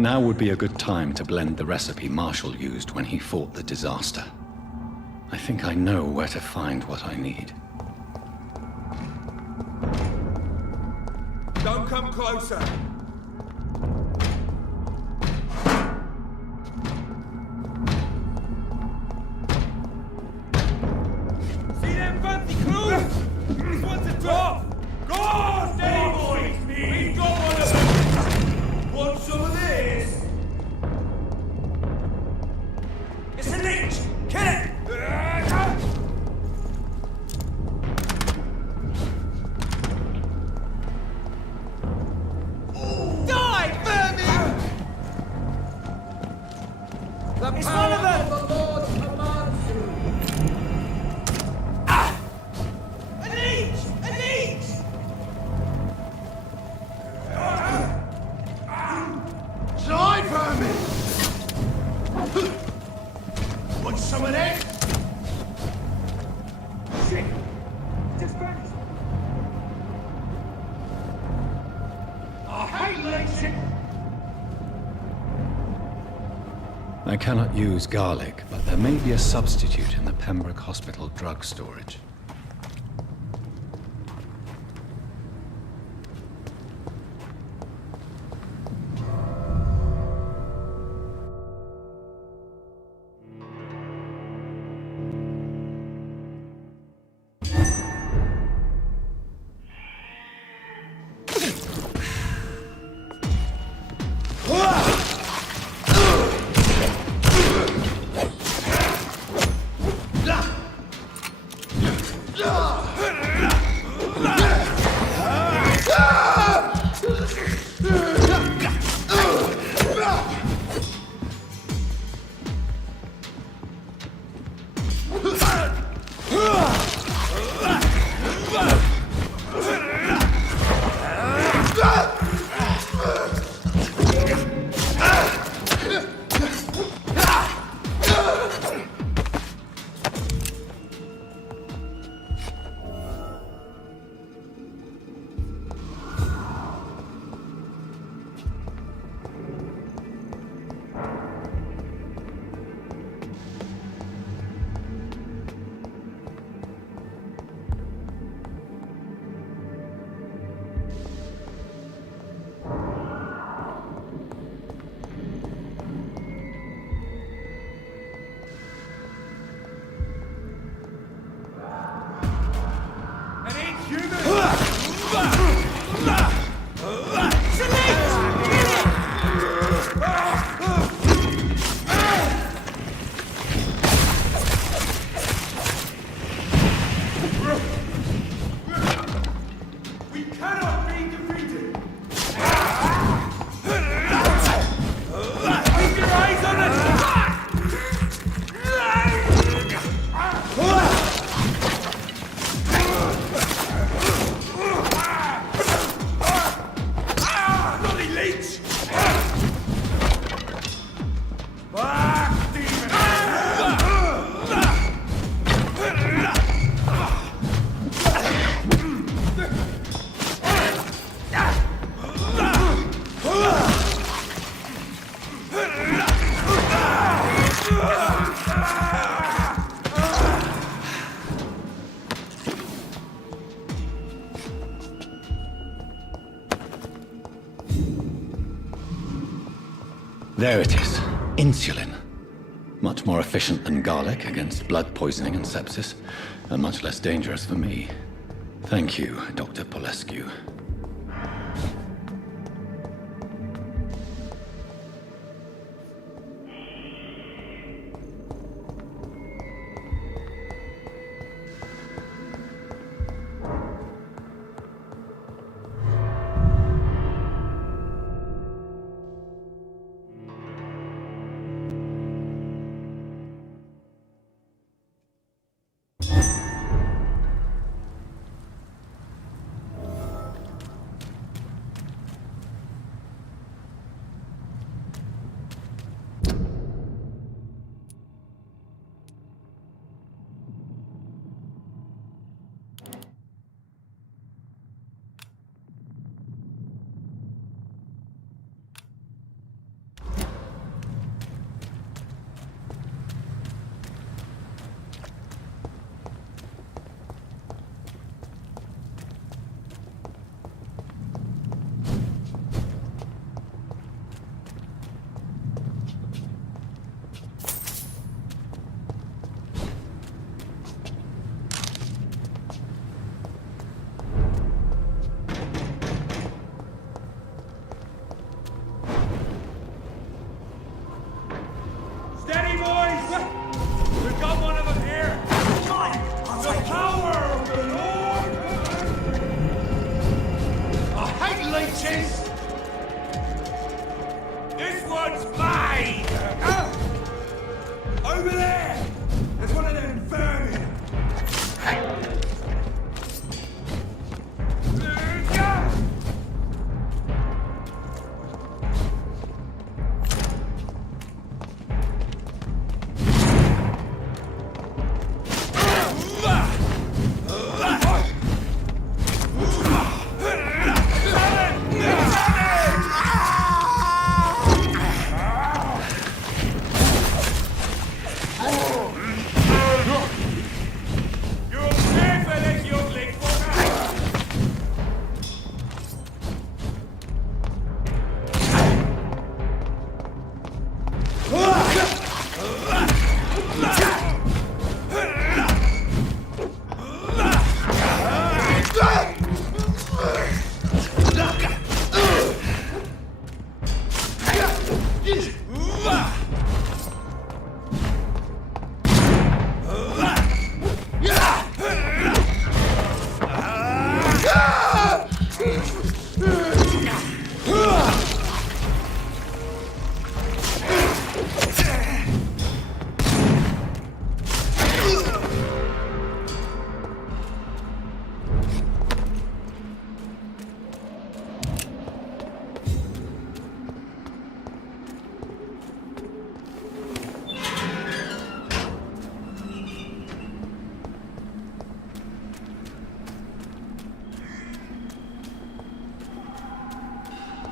Now would be a good time to blend the recipe Marshall used when he fought the disaster. I think I know where to find what I need. Don't come closer! See them fancy clothes? This one's a drop! Go on, stay boys! We've got one of them! Want some of this? It's a leech! Kill it! Die, vermin! It's one of them! The Lord commands you! A leech! A leech! Die, vermin! Want some of that? Shit! Just vanished! I hate leeching! I cannot use garlic, but there may be a substitute in the Pembroke Hospital drug storage. There it is. Insulin. Much more efficient than garlic against blood poisoning and sepsis, and much less dangerous for me. Thank you, Dr. Polescu. bitches! This one's mine! Over there! There's one of them vermin!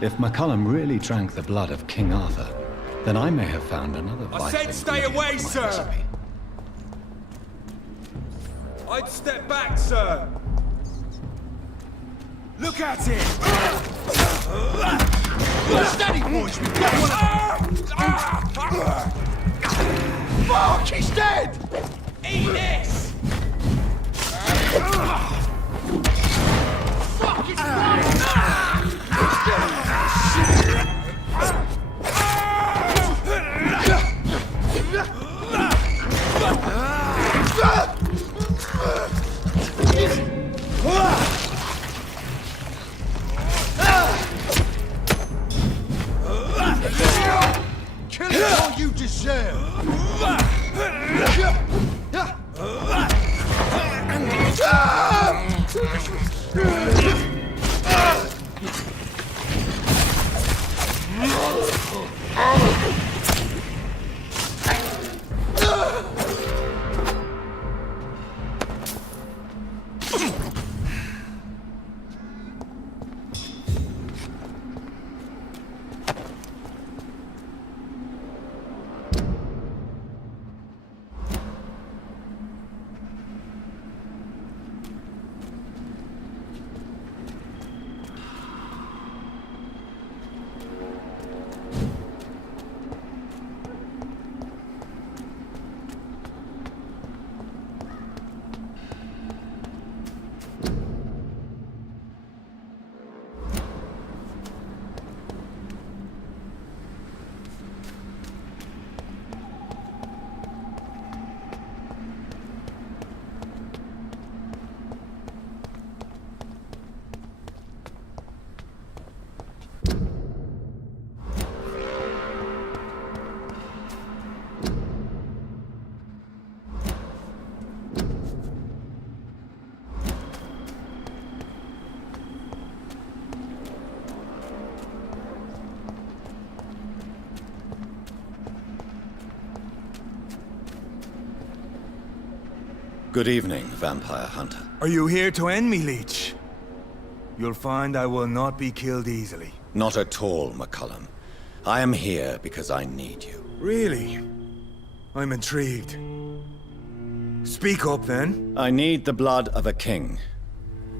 If McCullum really drank the blood of King Arthur, then I may have found another I vital said stay ingredient away, in my sir! recipe. I'd step back, sir! Look at it! Steady, boys! We've got one! Fuck! He's dead! Eat this! Fuck! It's kill it all you deserve! Good evening, vampire hunter. Are you here to end me, Leech? You'll find I will not be killed easily. Not at all, McCullum. I am here because I need you. Really? I'm intrigued. Speak up, then. I need the blood of a king.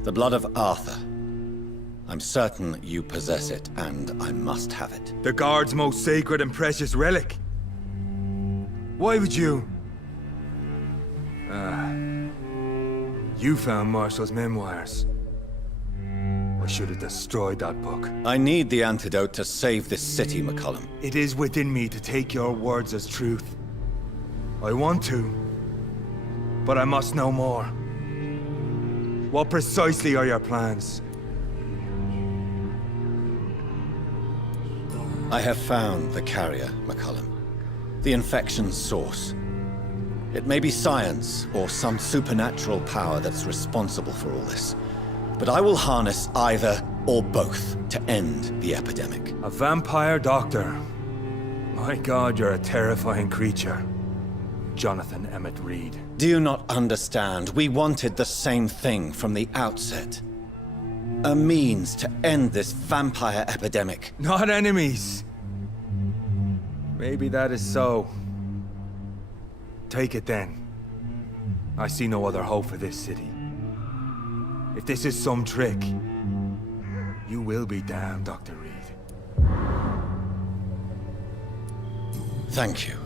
The blood of Arthur. I'm certain you possess it, and I must have it. The Guard's most sacred and precious relic. Why would you? You found Marshall's memoirs. I should have destroyed that book. I need the antidote to save this city, McCullum. It is within me to take your words as truth. I want to, but I must know more. What precisely are your plans? I have found the carrier, McCullum. The infection's source. It may be science or some supernatural power that's responsible for all this. But I will harness either or both to end the epidemic. A vampire doctor. My God, you're a terrifying creature. Jonathan Emmett Reed. Do you not understand? We wanted the same thing from the outset. A means to end this vampire epidemic. Not enemies. Maybe that is so. Take it then. I see no other hope for this city. If this is some trick, you will be damned, Dr. Reed. Thank you.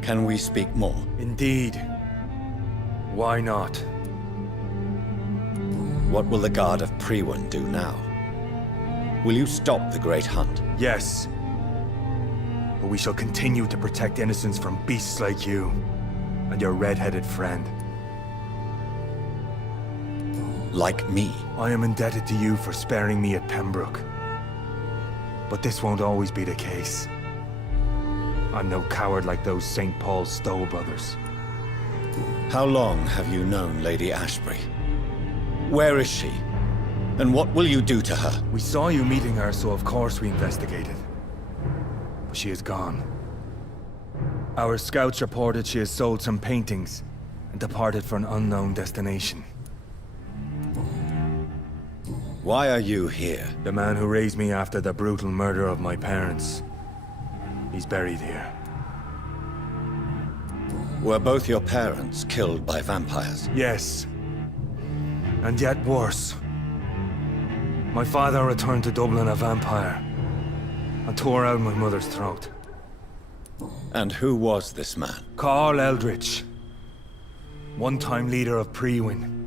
Can we speak more? Indeed. Why not? What will the Guard of Priwen do now? Will you stop the Great Hunt? Yes. But we shall continue to protect innocents from beasts like you and your red-headed friend. Like me? I am indebted to you for sparing me at Pembroke. But this won't always be the case. I'm no coward like those St. Paul's Stowe brothers. How long have you known Lady Ashbury? Where is she? And what will you do to her? We saw you meeting her, so of course we investigated. But she is gone. Our scouts reported she has sold some paintings and departed for an unknown destination. Why are you here? The man who raised me after the brutal murder of my parents. He's buried here. Were both your parents killed by vampires? Yes. And yet worse. My father returned to Dublin a vampire and tore out my mother's throat. And who was this man? Carl Eldritch. One-time leader of Priwen.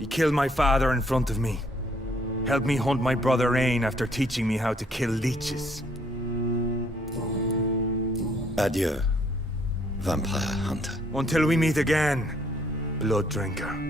He killed my father in front of me. Helped me hunt my brother Ain after teaching me how to kill leeches. Adieu, vampire hunter. Until we meet again, blood drinker.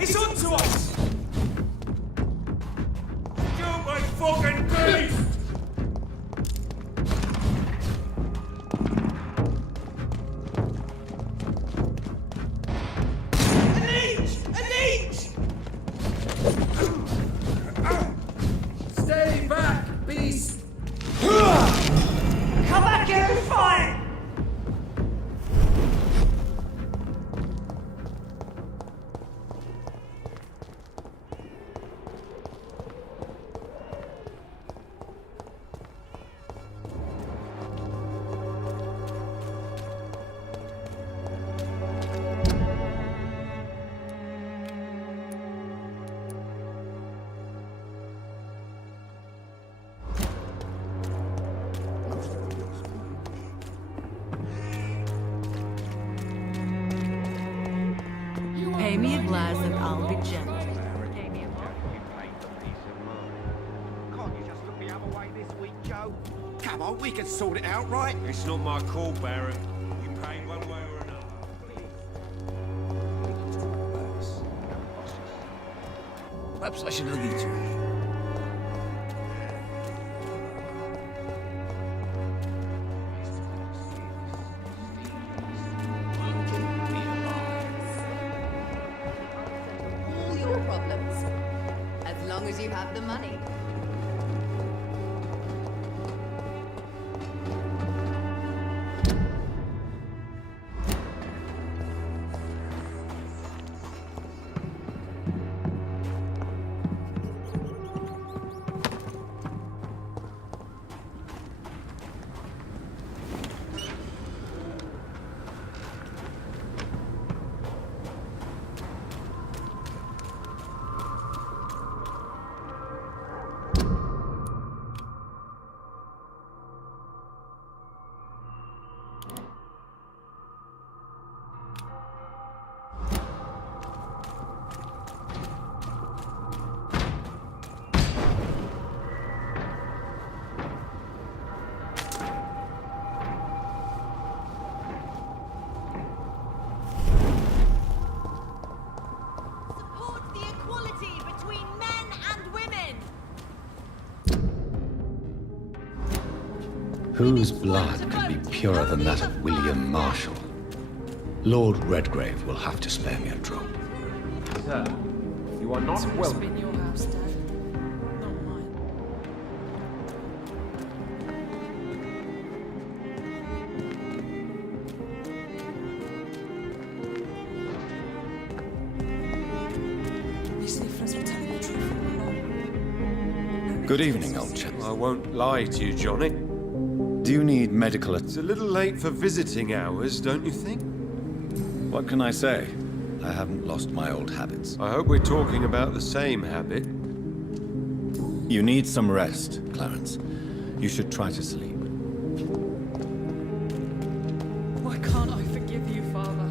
It's on to us! You my fucking beast! An inch! Stay back, beast! Come back here and fight! Pay me a glass and I'll be gentle. Can't you just look the other way this week, Joe? Come on, we can sort it out, right? It's not my call, Baron. You pay one way or another. Perhaps I should leave you to it. All your problems. As long as you have the money. Whose blood could be purer than that of William Marshall? Lord Redgrave will have to spare me a drop. Sir, you are not It's welcome. been your house, Dad. Not mine. These leaflets were telling the truth all along. Good evening, old chap. I won't lie to you, Johnny. Do you need medical It's a little late for visiting hours, don't you think? What can I say? I haven't lost my old habits. I hope we're talking about the same habit. You need some rest, Clarence. You should try to sleep. Why can't I forgive you, Father?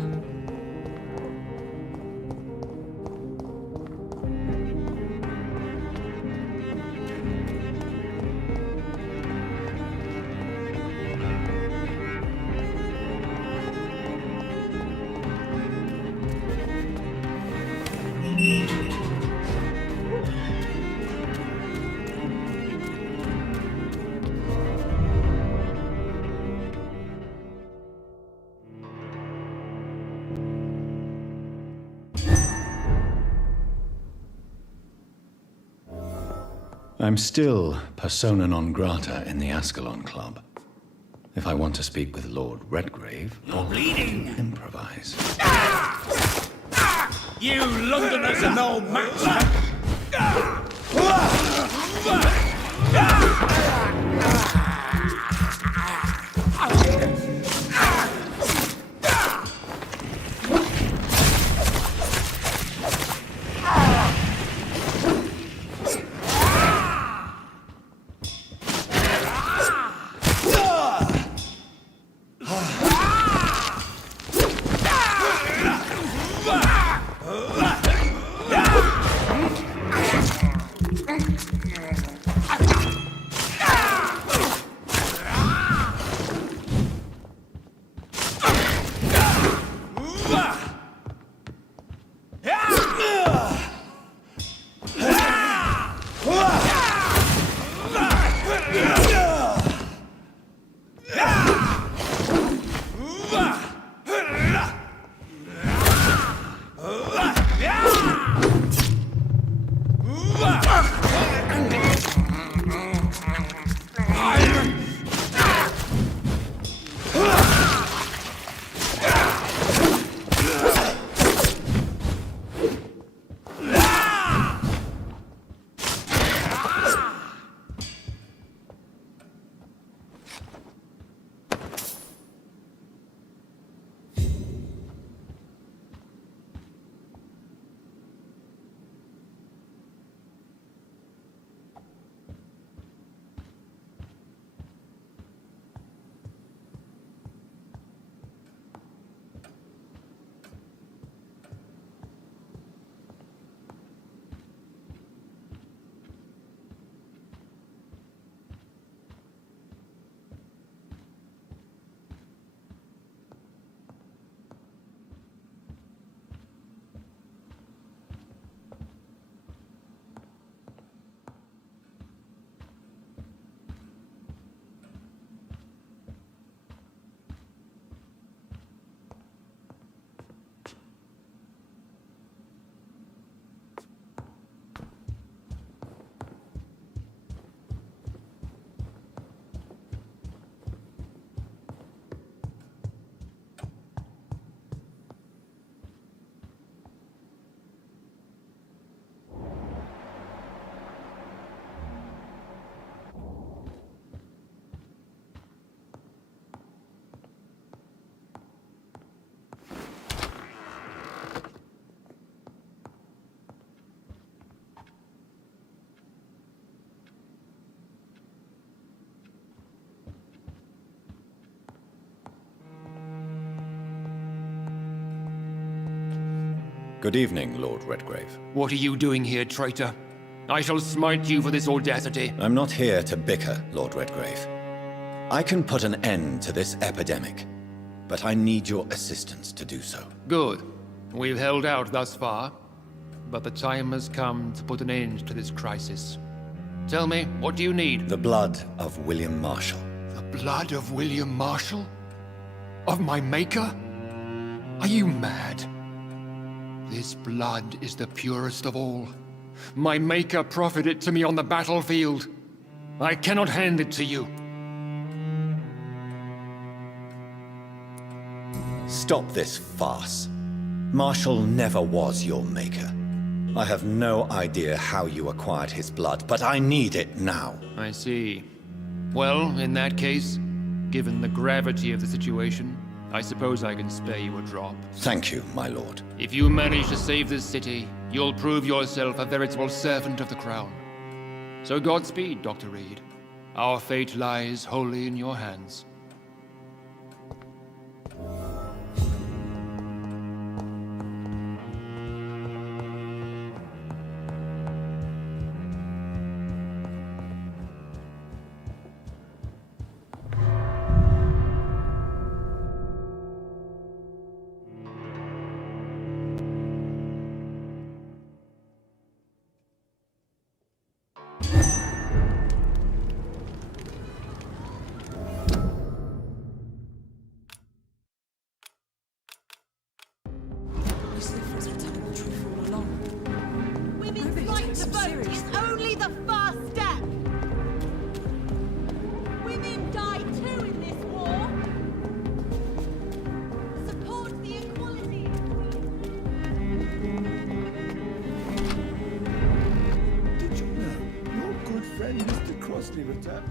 I'm still persona non grata in the Ascalon Club. If I want to speak with Lord Redgrave, You're bleeding! improvise. You Londoners are no match! Good evening, Lord Redgrave. What are you doing here, traitor? I shall smite you for this audacity. I'm not here to bicker, Lord Redgrave. I can put an end to this epidemic, but I need your assistance to do so. Good. We've held out thus far, but the time has come to put an end to this crisis. Tell me, what do you need? The blood of William Marshall. The blood of William Marshall? Of my maker? Are you mad? This blood is the purest of all. My maker proffered it to me on the battlefield. I cannot hand it to you. Stop this farce. Marshall never was your maker. I have no idea how you acquired his blood, but I need it now. I see. Well, in that case, given the gravity of the situation, I suppose I can spare you a drop. Thank you, my lord. If you manage to save this city, you'll prove yourself a veritable servant of the crown. So Godspeed, Dr. Reed. Our fate lies wholly in your hands. You said for us to tell the truth all along. Women's Nobody's right taking to so vote seriously. is only the first step. Women die too in this war. Support the equality. Did you know your good friend Mr. Crossley returned?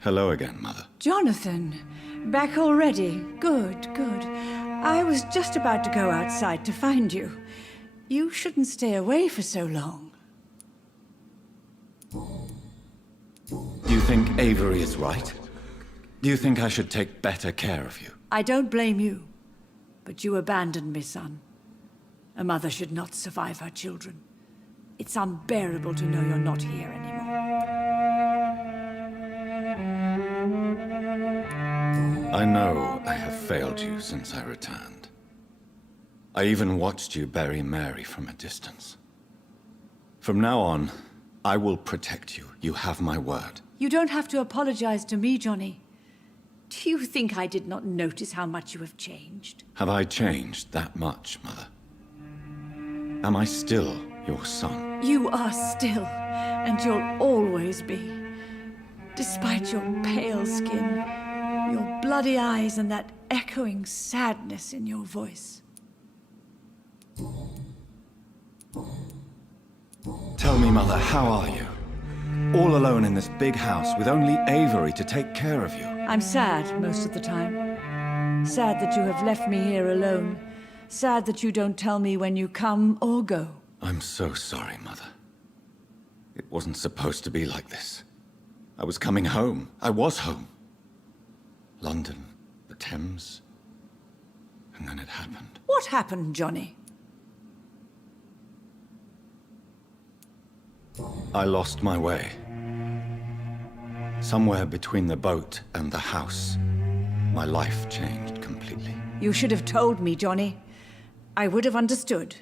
Hello again, Mother. Jonathan, back already? Good, good. I was just about to go outside to find you. You shouldn't stay away for so long. Do you think Avery is right? Do you think I should take better care of you? I don't blame you, but you abandoned me, son. A mother should not survive her children. It's unbearable to know you're not here anymore. I know I have failed you since I returned. I even watched you bury Mary from a distance. From now on, I will protect you. You have my word. You don't have to apologize to me, Johnny. Do you think I did not notice how much you have changed? Have I changed that much, Mother? Am I still your son? You are still, and you'll always be. Despite your pale skin, your bloody eyes, and that echoing sadness in your voice. Tell me, Mother, how are you? All alone in this big house with only Avery to take care of you. I'm sad most of the time. Sad that you have left me here alone. Sad that you don't tell me when you come or go. I'm so sorry, Mother. It wasn't supposed to be like this. I was coming home. I was home. London, the Thames, and then it happened. What happened, Johnny? I lost my way. Somewhere between the boat and the house, my life changed completely. You should have told me, Johnny. I would have understood.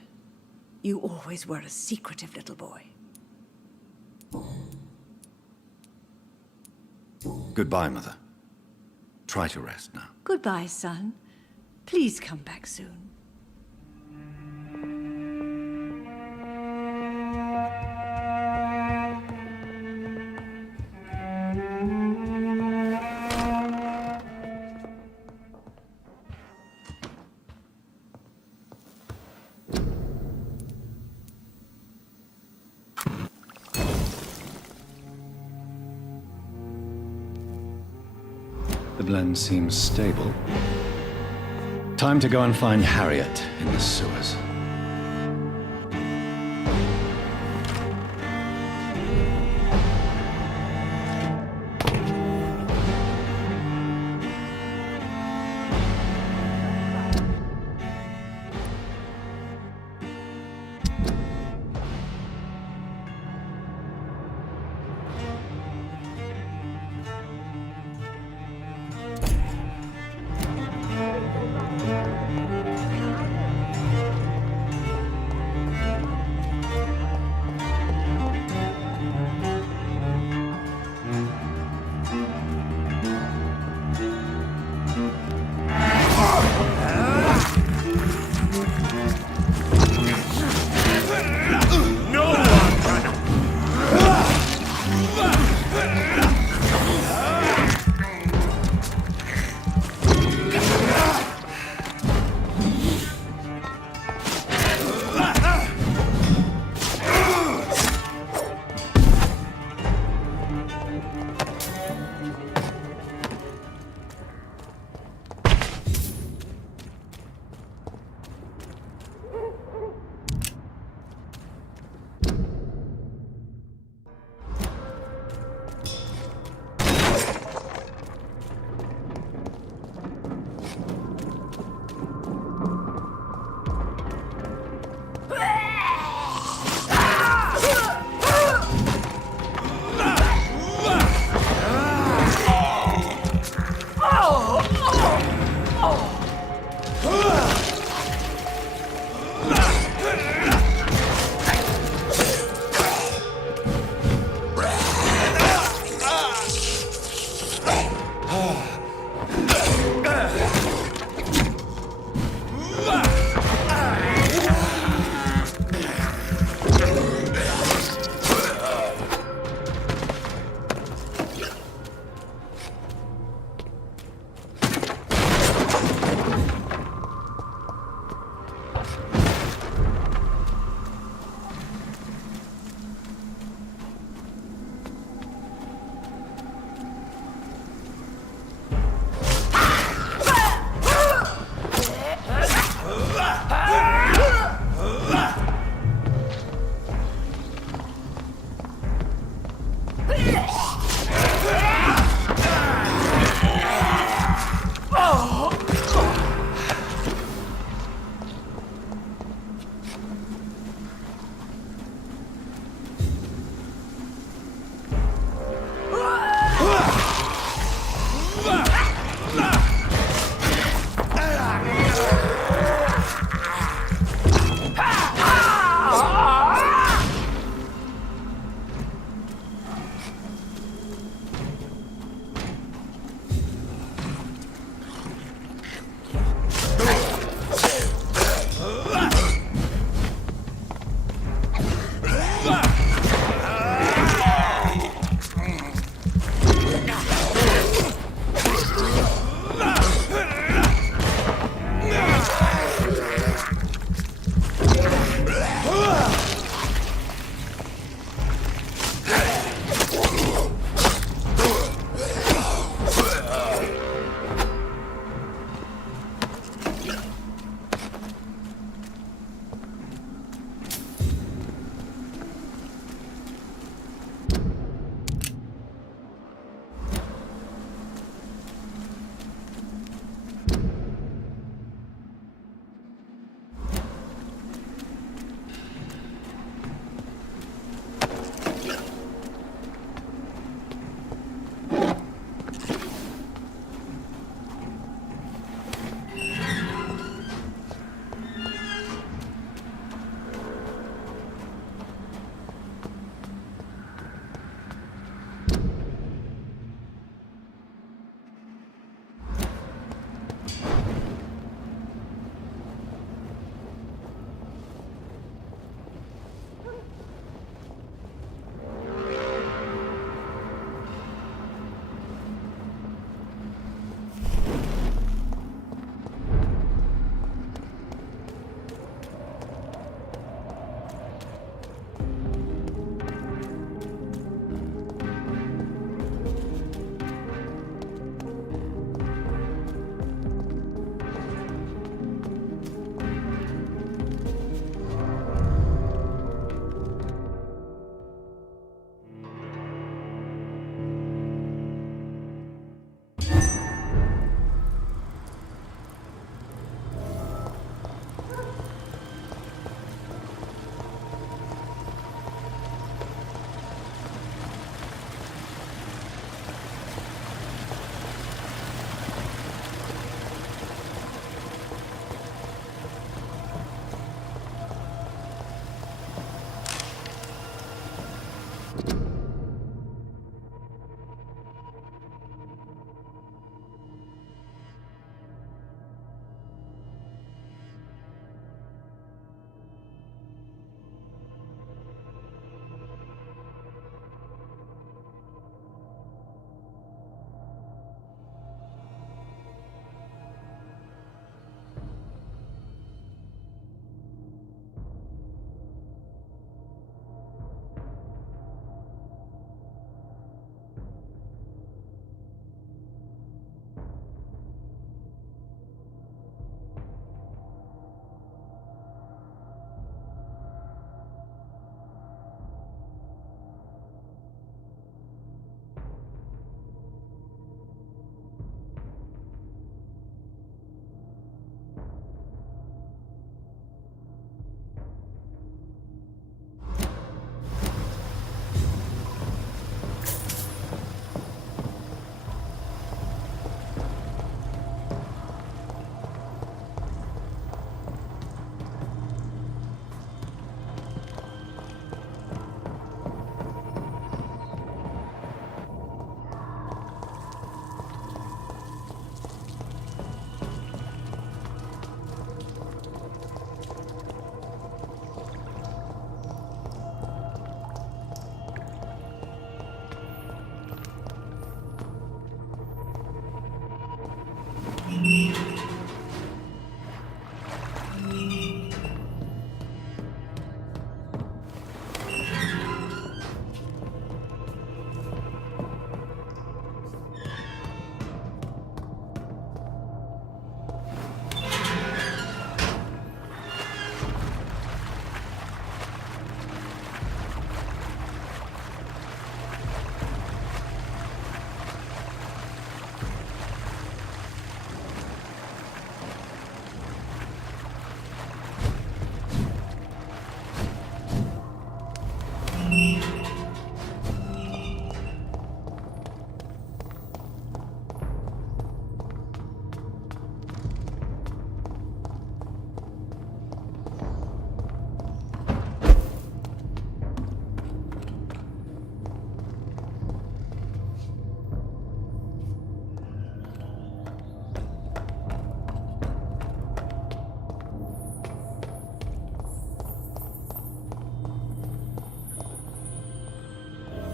You always were a secretive little boy. Goodbye, Mother. Try to rest now. Goodbye, son. Please come back soon. The blend seems stable. Time to go and find Harriet in the sewers.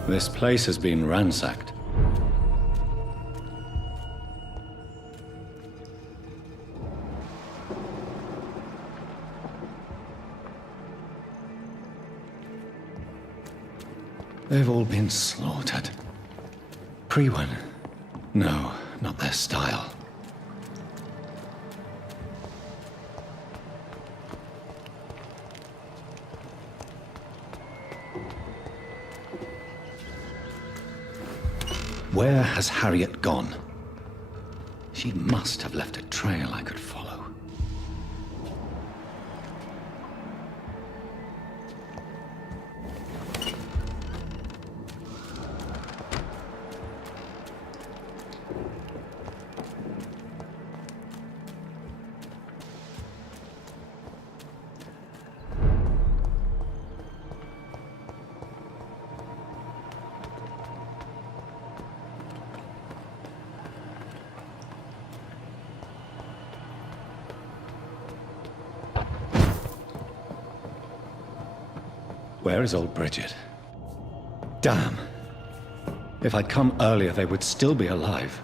This place has been ransacked. They've all been slaughtered. Priwen? No, not their style. Where has Harriet gone? She must have left a trail I could follow. Where is old Bridget? Damn. If I'd come earlier, they would still be alive.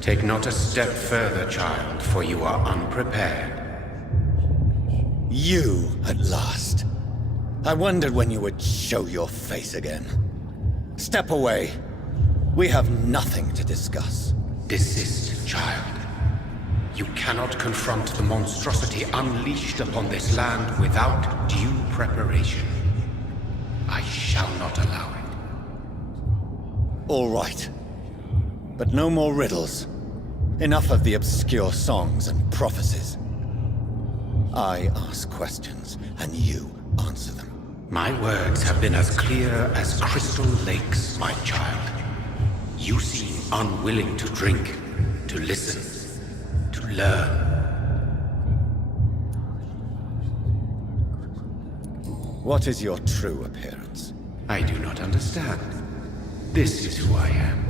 Take not a step further, child, for you are unprepared. You, at last. I wondered when you would show your face again. Step away. We have nothing to discuss. Desist, child. You cannot confront the monstrosity unleashed upon this land without due preparation. I shall not allow it. All right. But no more riddles. Enough of the obscure songs and prophecies. I ask questions, and you answer them. My words have been as clear as crystal lakes, my child. You seem unwilling to drink, to listen, to learn. What is your true appearance? I do not understand. This is who I am.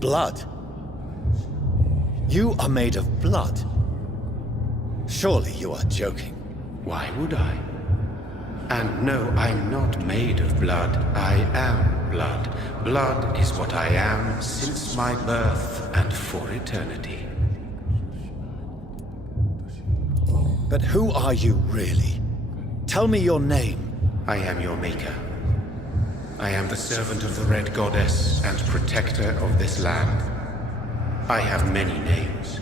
Blood? You are made of blood. Surely you are joking. Why would I? And no, I'm not made of blood. I am blood. Blood is what I am since my birth and for eternity. But who are you really? Tell me your name. I am your maker. I am the servant of the Red Goddess and protector of this land. I have many names.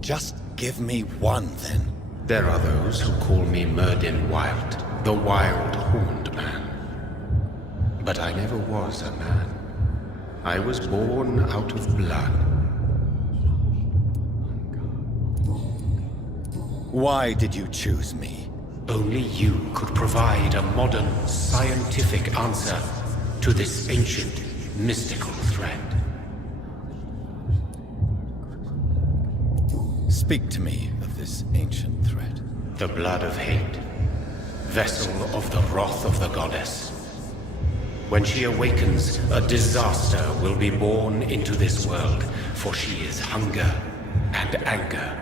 Just give me one, then. There are those who call me Myrddin Wild, the Wild Horned Man. But I never was a man. I was born out of blood. Why did you choose me? Only you could provide a modern, scientific answer to this ancient, mystical threat. Speak to me of this ancient threat. The blood of hate, vessel of the wrath of the goddess. When she awakens, a disaster will be born into this world, for she is hunger and anger.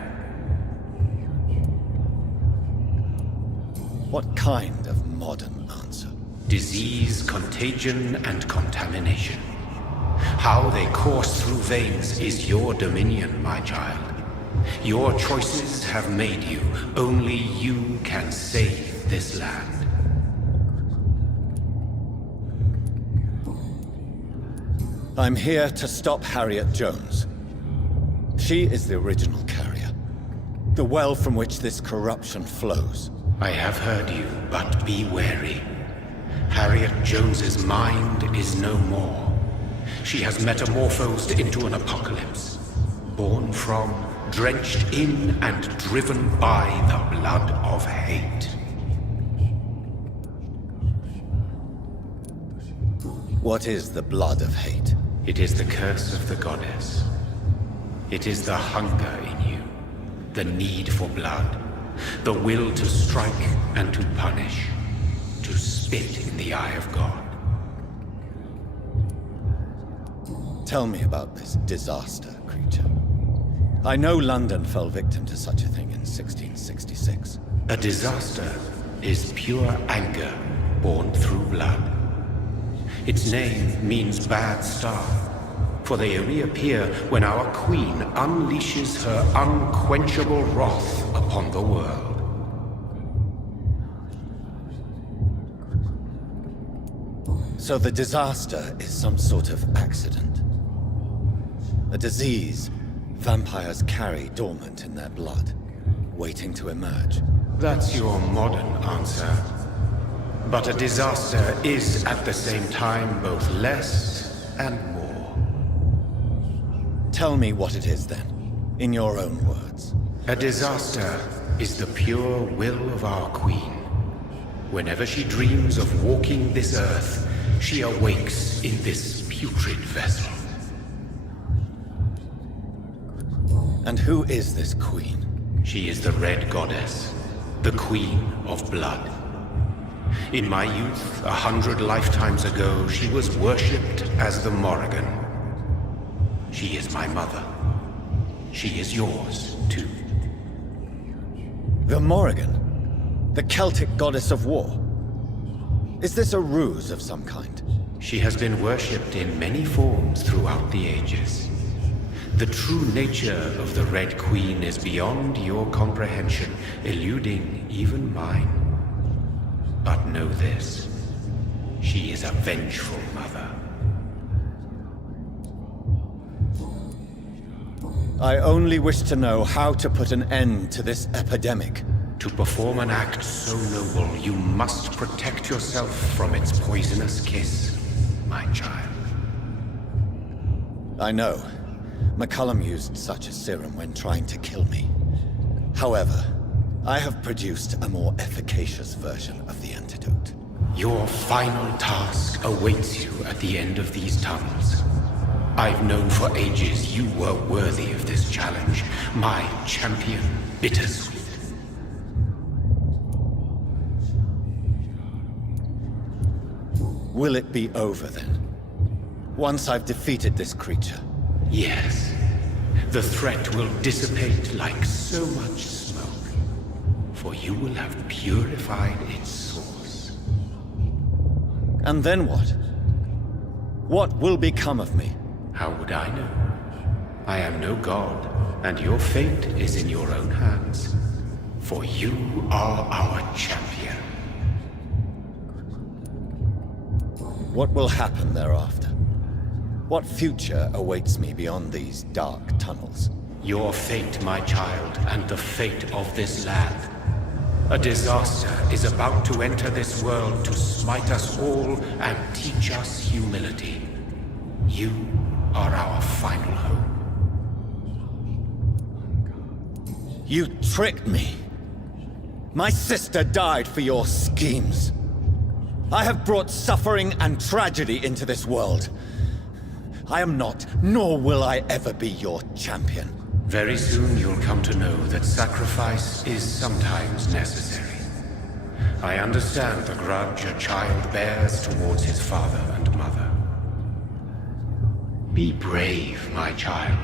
What kind of modern answer? Disease, contagion, and contamination. How they course through veins is your dominion, my child. Your choices have made you. Only you can save this land. I'm here to stop Harriet Jones. She is the original carrier. The well from which this corruption flows. I have heard you, but be wary. Harriet Jones's mind is no more. She has metamorphosed into an apocalypse. Born from, drenched in, and driven by the blood of hate. What is the blood of hate? It is the curse of the goddess. It is the hunger in you, the need for blood, the will to strike and to punish, to spit in the eye of God. Tell me about this disaster, creature. I know London fell victim to such a thing in 1666. A disaster is pure anger born through blood. Its name means bad star, for they reappear when our queen unleashes her unquenchable wrath upon the world. So the disaster is some sort of accident. A disease vampires carry dormant in their blood, waiting to emerge. That's your modern answer. But a disaster is at the same time both less and more. Tell me what it is then, in your own words. A disaster is the pure will of our queen. Whenever she dreams of walking this earth, she awakes in this putrid vessel. And who is this queen? She is the Red Goddess, the Queen of Blood. In my youth, 100 lifetimes ago, she was worshipped as the Morrigan. She is my mother. She is yours, too. The Morrigan? The Celtic goddess of war? Is this a ruse of some kind? She has been worshipped in many forms throughout the ages. The true nature of the Red Queen is beyond your comprehension, eluding even mine. But know this, she is a vengeful mother. I only wish to know how to put an end to this epidemic. To perform an act so noble, you must protect yourself from its poisonous kiss, my child. I know. McCullum used such a serum when trying to kill me. However, I have produced a more efficacious version of the antidote. Your final task awaits you at the end of these tunnels. I've known for ages you were worthy of this challenge, my champion, Bittersweet. Will it be over then? Once I've defeated this creature? Yes. The threat will dissipate like so much smoke, for you will have purified its source. And then what? What will become of me? How would I know? I am no god, and your fate is in your own hands. For you are our champion. What will happen thereafter? What future awaits me beyond these dark tunnels? Your fate, my child, and the fate of this land. A disaster is about to enter this world to smite us all and teach us humility. You are our final hope. You tricked me. My sister died for your schemes. I have brought suffering and tragedy into this world. I am not, nor will I ever be your champion. Very soon you'll come to know that sacrifice is sometimes necessary. I understand the grudge a child bears towards his father and mother. Be brave, my child.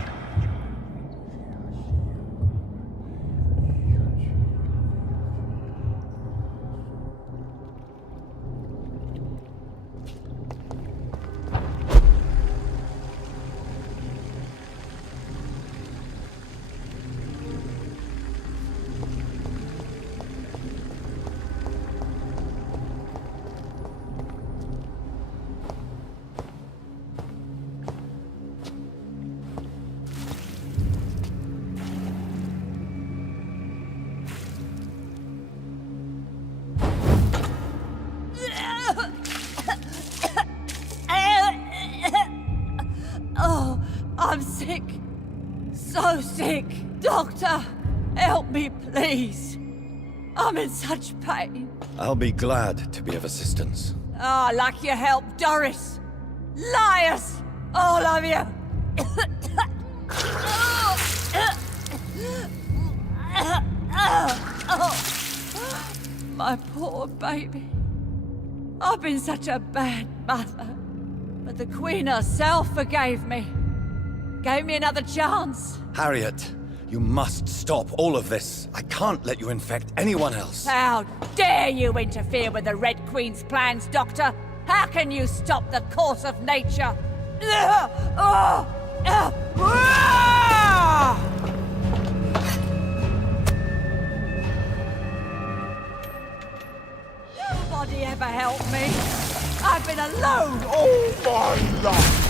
Oh, I'm sick. So sick. Doctor, help me, please. I'm in such pain. I'll be glad to be of assistance. Ah, like your help, Doris. Liars! All of you! My poor baby. I've been such a bad mother. But the Queen herself forgave me. Gave me another chance. Harriet, you must stop all of this. I can't let you infect anyone else. How dare you interfere with the Red Queen's plans, Doctor? How can you stop the course of nature? Nobody ever helped me. I've been alone all my life.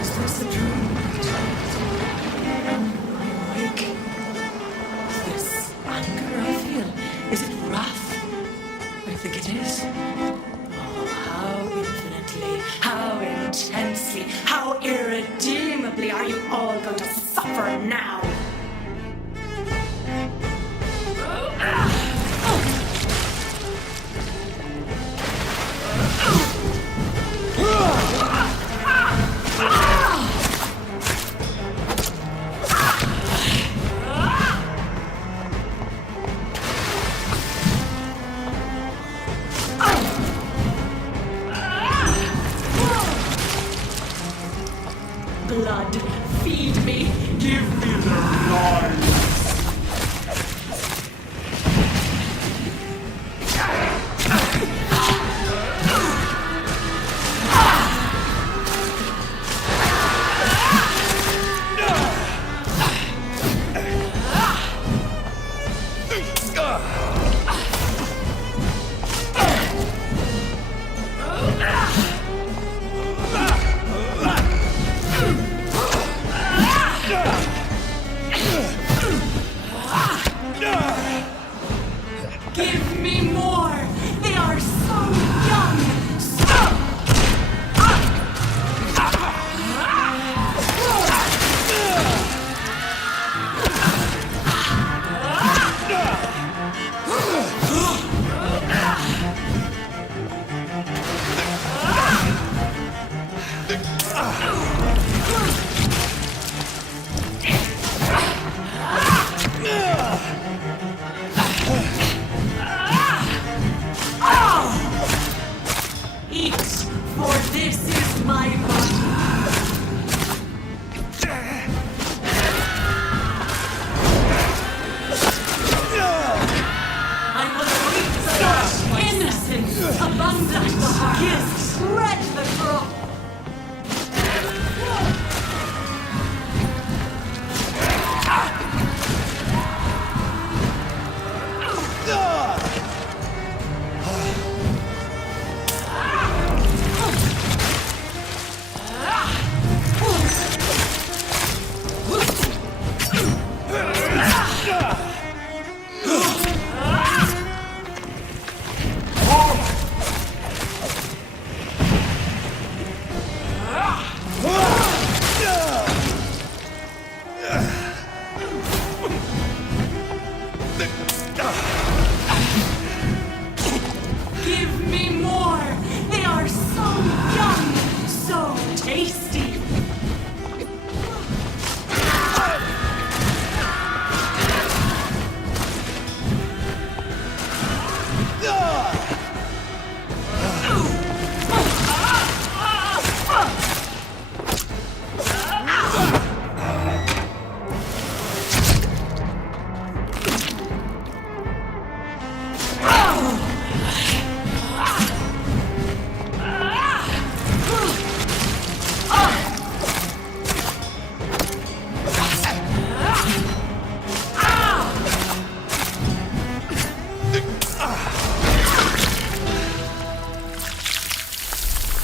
Is this a dream? Awake? This anger I feel, is it wrath? I think it is. Oh, how infinitely, how intensely, how irredeemably are you all going to suffer now? Blood, feed me, give me the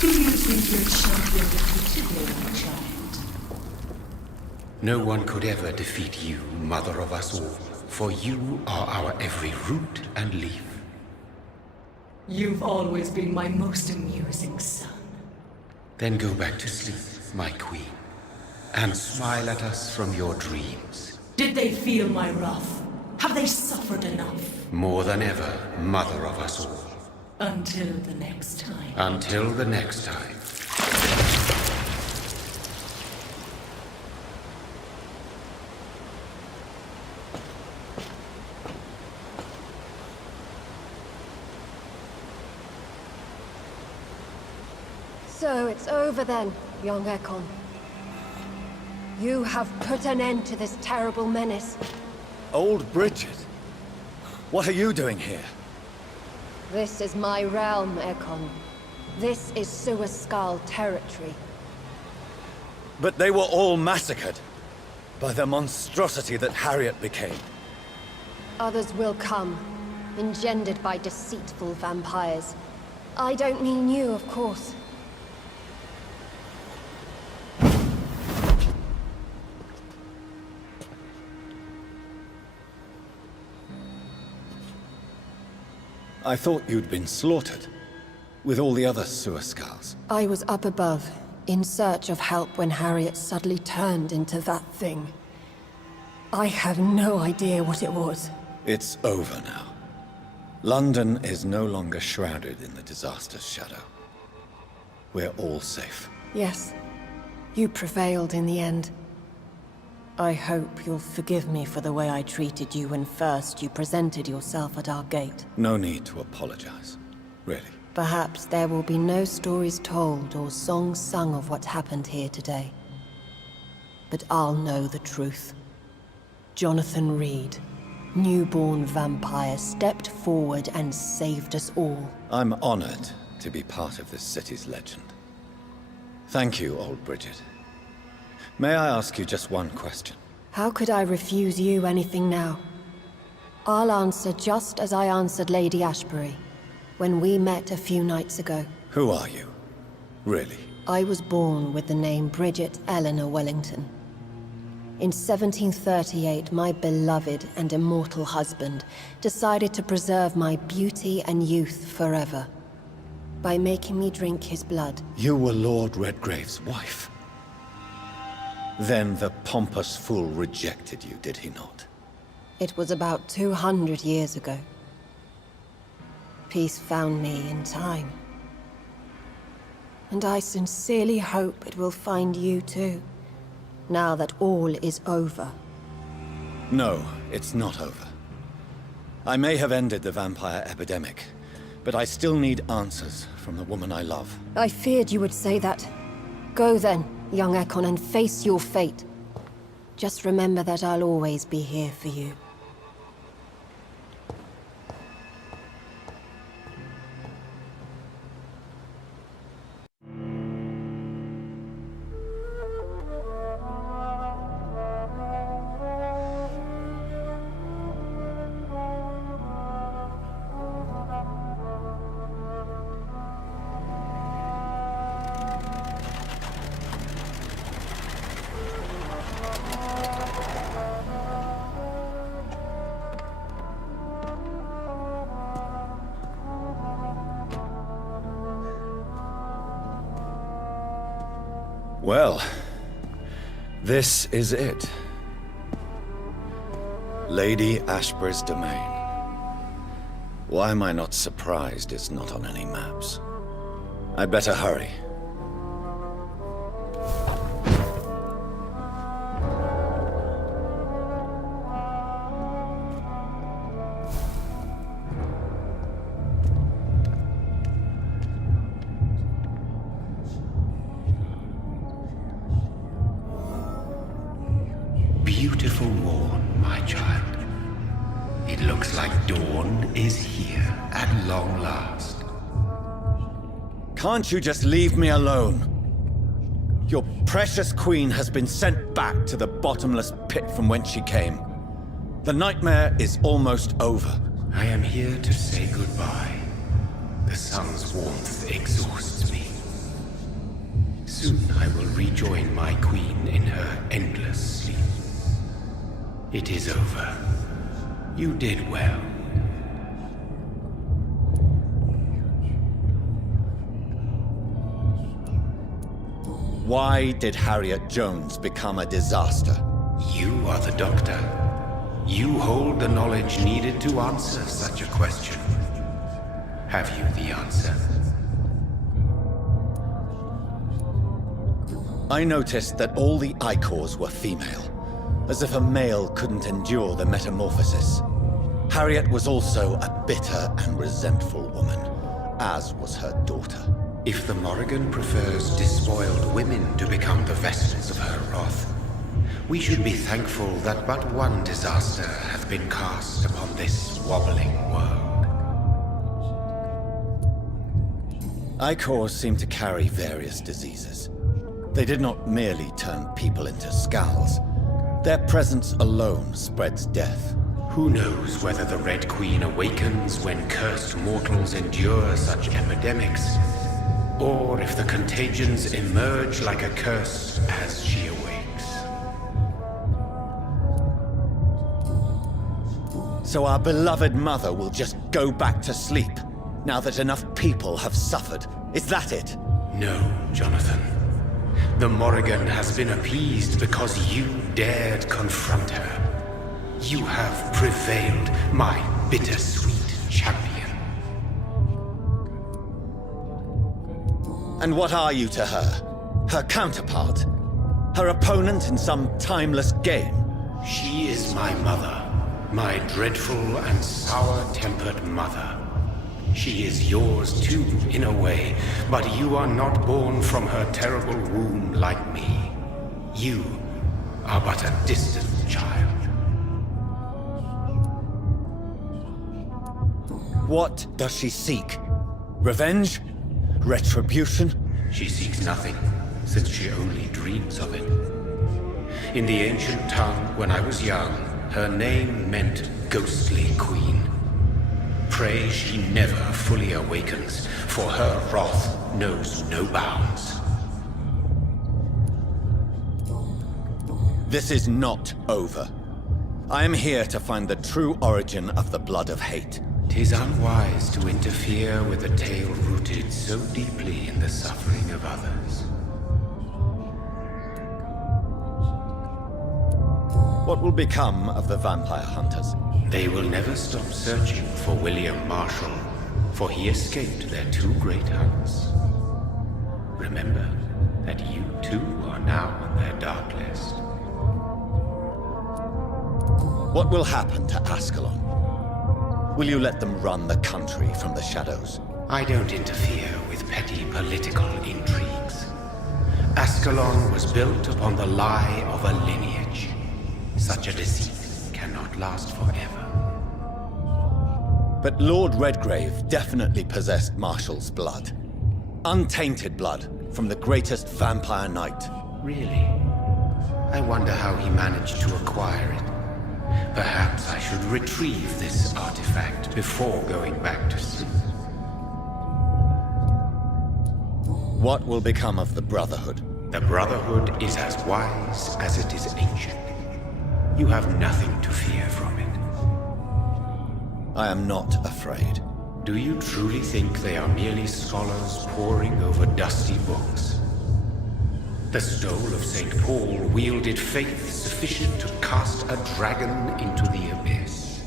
Do you think your champion defeated me, child? No one could ever defeat you, mother of us all, for you are our every root and leaf. You've always been my most amusing son. Then go back to sleep, my queen, and smile at us from your dreams. Did they feel my wrath? Have they suffered enough? More than ever, mother of us all. Until the next time. Until the next time. So it's over then, young Ekon. You have put an end to this terrible menace. Old Bridget? What are you doing here? This is my realm, Ekon. This is Suaskal territory. But they were all massacred by the monstrosity that Harriet became. Others will come, engendered by deceitful vampires. I don't mean you, of course. I thought you'd been slaughtered, with all the other Suaskals. I was up above, in search of help when Harriet suddenly turned into that thing. I have no idea what it was. It's over now. London is no longer shrouded in the disaster's shadow. We're all safe. Yes, you prevailed in the end. I hope you'll forgive me for the way I treated you when first you presented yourself at our gate. No need to apologize, really. Perhaps there will be no stories told or songs sung of what happened here today. But I'll know the truth. Jonathan Reed, newborn vampire, stepped forward and saved us all. I'm honored to be part of this city's legend. Thank you, old Bridget. May I ask you just one question? How could I refuse you anything now? I'll answer just as I answered Lady Ashbury when we met a few nights ago. Who are you? Really? I was born with the name Bridget Eleanor Wellington. In 1738, my beloved and immortal husband decided to preserve my beauty and youth forever by making me drink his blood. You were Lord Redgrave's wife. Then the pompous fool rejected you, did he not? It was about 200 years ago. Peace found me in time. And I sincerely hope it will find you too, now that all is over. No, it's not over. I may have ended the vampire epidemic, but I still need answers from the woman I love. I feared you would say that. Go then, young Ekon, and face your fate. Just remember that I'll always be here for you. Well, this is it. Lady Ashbury's domain. Why am I not surprised it's not on any maps? I'd better hurry. Beautiful morn, my child. It looks like dawn is here at long last. Can't you just leave me alone? Your precious queen has been sent back to the bottomless pit from whence she came. The nightmare is almost over. I am here to say goodbye. The sun's warmth exhausts me. Soon I will rejoin my queen in her endless sleep. It is over. You did well. Why did Harriet Jones become a disaster? You are the doctor. You hold the knowledge needed to answer such a question. Have you the answer? I noticed that all the Icors were female, as if a male couldn't endure the metamorphosis. Harriet was also a bitter and resentful woman, as was her daughter. If the Morrigan prefers despoiled women to become the vessels of her wrath, we should be thankful that but one disaster hath been cast upon this wobbling world. Icors seem to carry various diseases. They did not merely turn people into skulls. Their presence alone spreads death. Who knows whether the Red Queen awakens when cursed mortals endure such epidemics, or if the contagions emerge like a curse as she awakes. So our beloved mother will just go back to sleep, now that enough people have suffered. Is that it? No, Jonathan. The Morrigan has been appeased because you dared confront her. You have prevailed, my bittersweet champion. And what are you to her? Her counterpart? Her opponent in some timeless game? She is my mother, my dreadful and sour-tempered mother. She is yours too, in a way, but you are not born from her terrible womb like me. You are but a distant child. What does she seek? Revenge? Retribution? She seeks nothing, since she only dreams of it. In the ancient tongue, when I was young, her name meant Ghostly Queen. Pray she never fully awakens, for her wrath knows no bounds. This is not over. I am here to find the true origin of the blood of hate. 'Tis unwise to interfere with a tale rooted so deeply in the suffering of others. What will become of the vampire hunters? They will never stop searching for William Marshall, for he escaped their two great hunts. Remember that you too are now on their dark list. What will happen to Ascalon? Will you let them run the country from the shadows? I don't interfere with petty political intrigues. Ascalon was built upon the lie of a lineage. Such a deceit cannot last forever. But Lord Redgrave definitely possessed Marshall's blood. Untainted blood from the greatest vampire knight. Really? I wonder how he managed to acquire it. Perhaps I should retrieve this artifact before going back to sleep. What will become of the Brotherhood? The Brotherhood is as wise as it is ancient. You have nothing to fear from it. I am not afraid. Do you truly think they are merely scholars poring over dusty books? The stole of St. Paul wielded faith sufficient to cast a dragon into the abyss.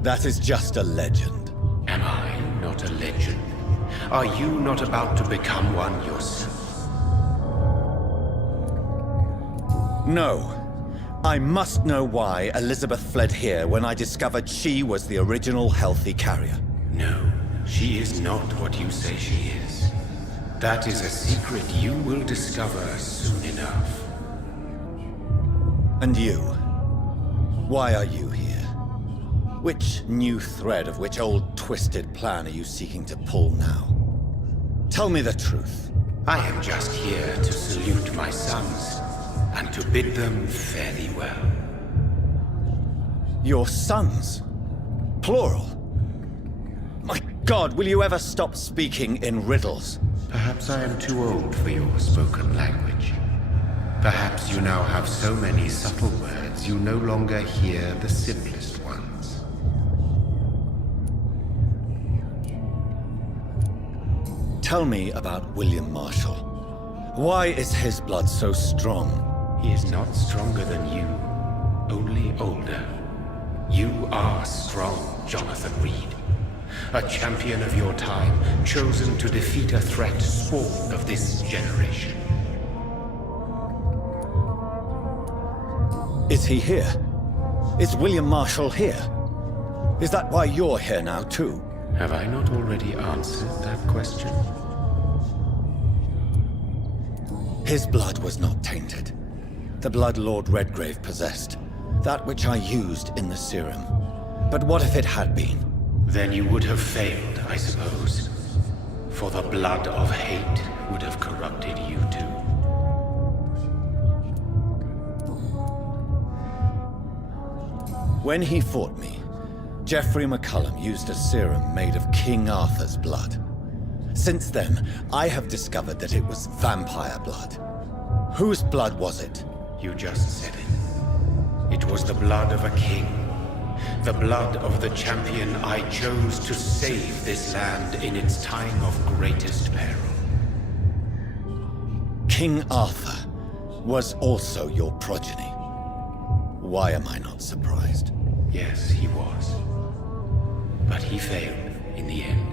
That is just a legend. Am I not a legend? Are you not about to become one yourself? No. I must know why Elizabeth fled here when I discovered she was the original healthy carrier. No, she is not what you say she is. That is a secret you will discover soon enough. And you? Why are you here? Which new thread of which old twisted plan are you seeking to pull now? Tell me the truth. I am just here to salute my sons, and to bid them fare thee well. Your sons? Plural? My God, will you ever stop speaking in riddles? Perhaps I am too old for your spoken language. Perhaps you now have so many subtle words you no longer hear the simplest ones. Tell me about William Marshall. Why is his blood so strong? He is not stronger than you, only older. You are strong, Jonathan Reed. A champion of your time, chosen to defeat a threat spawn of this generation. Is he here? Is William Marshall here? Is that why you're here now, too? Have I not already answered that question? His blood was not tainted. The blood Lord Redgrave possessed. That which I used in the serum. But what if it had been? Then you would have failed, I suppose. For the blood of hate would have corrupted you too. When he fought me, Geoffrey McCullum used a serum made of King Arthur's blood. Since then, I have discovered that it was vampire blood. Whose blood was it? You just said it. It was the blood of a king. The blood of the champion I chose to save this land in its time of greatest peril. King Arthur was also your progeny. Why am I not surprised? Yes, he was. But he failed in the end.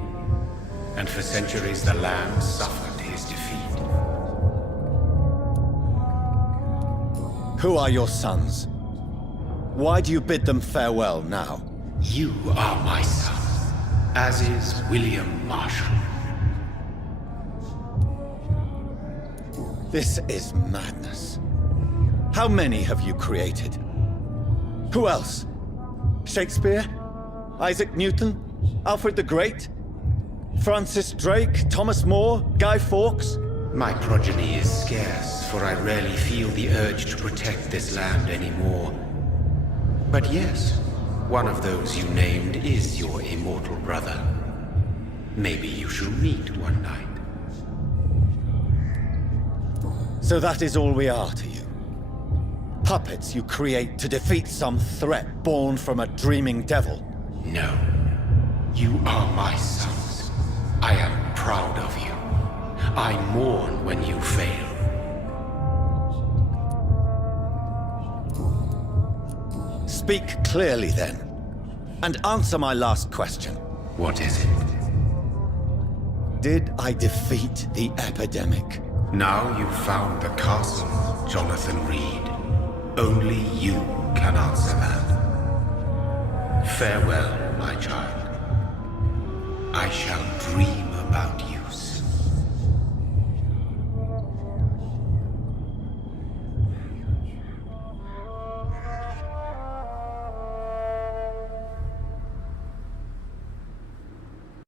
And for centuries the land suffered his defeat. Who are your sons? Why do you bid them farewell now? You are my son, as is William Marshall. This is madness. How many have you created? Who else? Shakespeare? Isaac Newton? Alfred the Great? Francis Drake? Thomas More? Guy Fawkes? My progeny is scarce, for I rarely feel the urge to protect this land anymore. But yes, one of those you named is your immortal brother. Maybe you shall meet one night. So that is all we are to you? Puppets you create to defeat some threat born from a dreaming devil? No. You are my sons. I am proud of you. I mourn when you fail. Speak clearly then, and answer my last question. What is it? Did I defeat the epidemic? Now you've found the castle, Jonathan Reed. Only you can answer that. Farewell, my child. I shall dream about you.